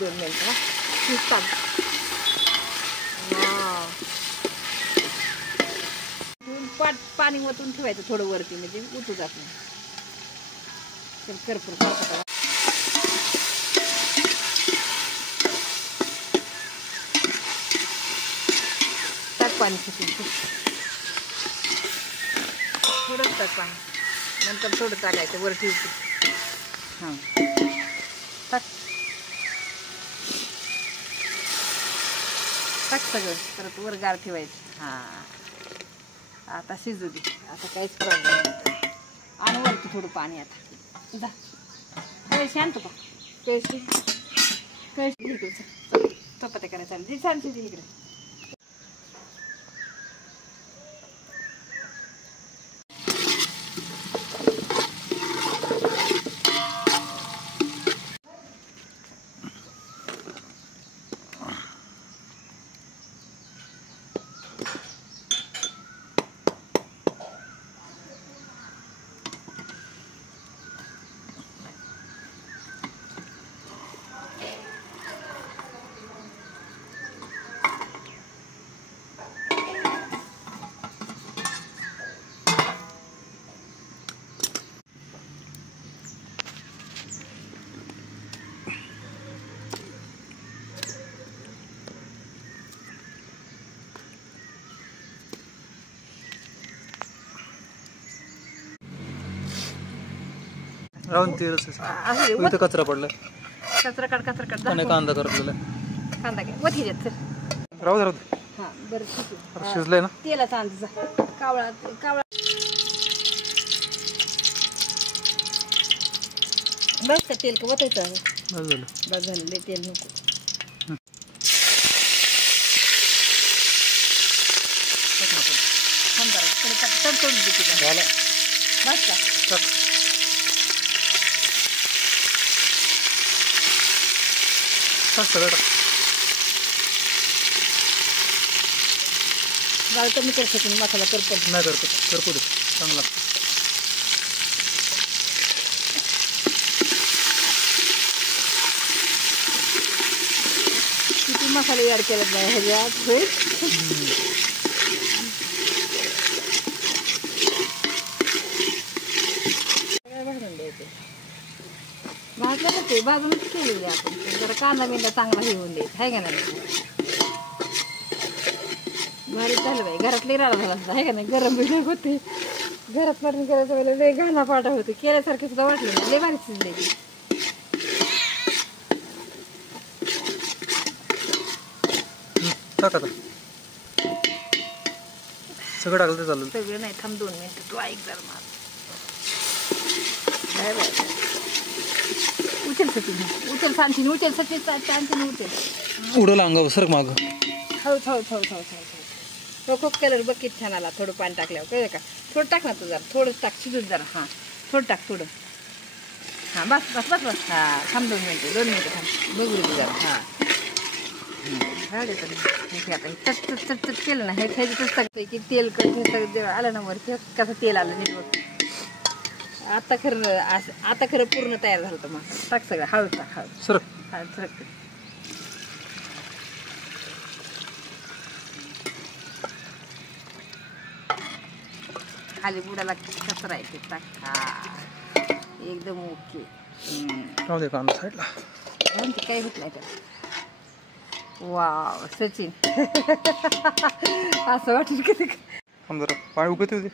2 मिनिटं. शिजतात. पाणी ओतून ठेवायचं थोडं वरती, म्हणजे उतू जात नाही. करपूर टाक पाणी थोडंच टाक पाणी, नंतर थोडं टाकायचं वर ठेवते. हां टाक टाक सगळं, परत वर गार ठेवायचं. हां आता शिजू दे, आता काहीच प्रॉब्लेम नाही. आणि वरती थोडं पाणी. आता जा कळशी आणतो का? कळशी घेतो. चपात्या करायला चालेल. छान शिजली इकडे. राहून ते इथं कचरा पडला. कचरा काढ कांदा करतलेला. कांदा घे वत ह्याच्यात. राहू दे. हां बरं ठीक आहे. शिजलंय ना. तेलाचा अंदाज कावळा बस का तेल का वतायचं आहे. बस झालं लय तेल नको. बस का सगळं गाळ कमी करू शकून मसाला करपत नाही. करपू दे, चांगला लागतं. किती मसाले ॲड केलेत नाही ह्याच्यात. होय काय भाजून द्यायचं. भाजलं ना ते भाजूनच केलेले आपण. जरा कांदा बिंदा चांगला हे होऊन द्यायचा आहे का नाही. भारी झालं बाई. घरातले राडा झाला असता आहे का नाही. गरम बिरम होते घरात. मटण करायचं वेळेला लय घाणा पाटा होते. केल्यासारखे सुद्धा वाटले नाही. लय भारी शिजले ते. टाक आता सगळं टाकलं तर चालेल. सगळं नाही. थांब 2 मिनिटं. तू ऐक जरा माझं. काय बाय उचल सचिन. उचल सांगशील. उचल सचिन सांगशील. उचल उडवलं अंगावर सर माग. हो खूप कलर बघ किती छान आला. थोडं पाणी टाकल्यावर कळलं का. थोडं टाक ना तू जरा. थोडंच टाक. शिजून जरा. हां थोडं टाक. थोडं हां बस. हां थांब 2 मिनिटं थांब. बघू दे जरा. हां झाडे तर हे आता चट केलं ना. हे ह्याच्यातच टाकतंय की तेल हे सगळं आलं ना वरती. कसं तेल आलं नीट बघ. आता खरं पूर्ण तयार झालं. तर मग टाक सगळं. हळू टाक. हळू सर सरक. खाली बुडाला कचरा आहे ते टाक. हा एकदम ओके. राहू दे कांदा साईडला. काही होत नाही त्याला. वाव सचिन असं वाटलं की जरा पाणी उकळते.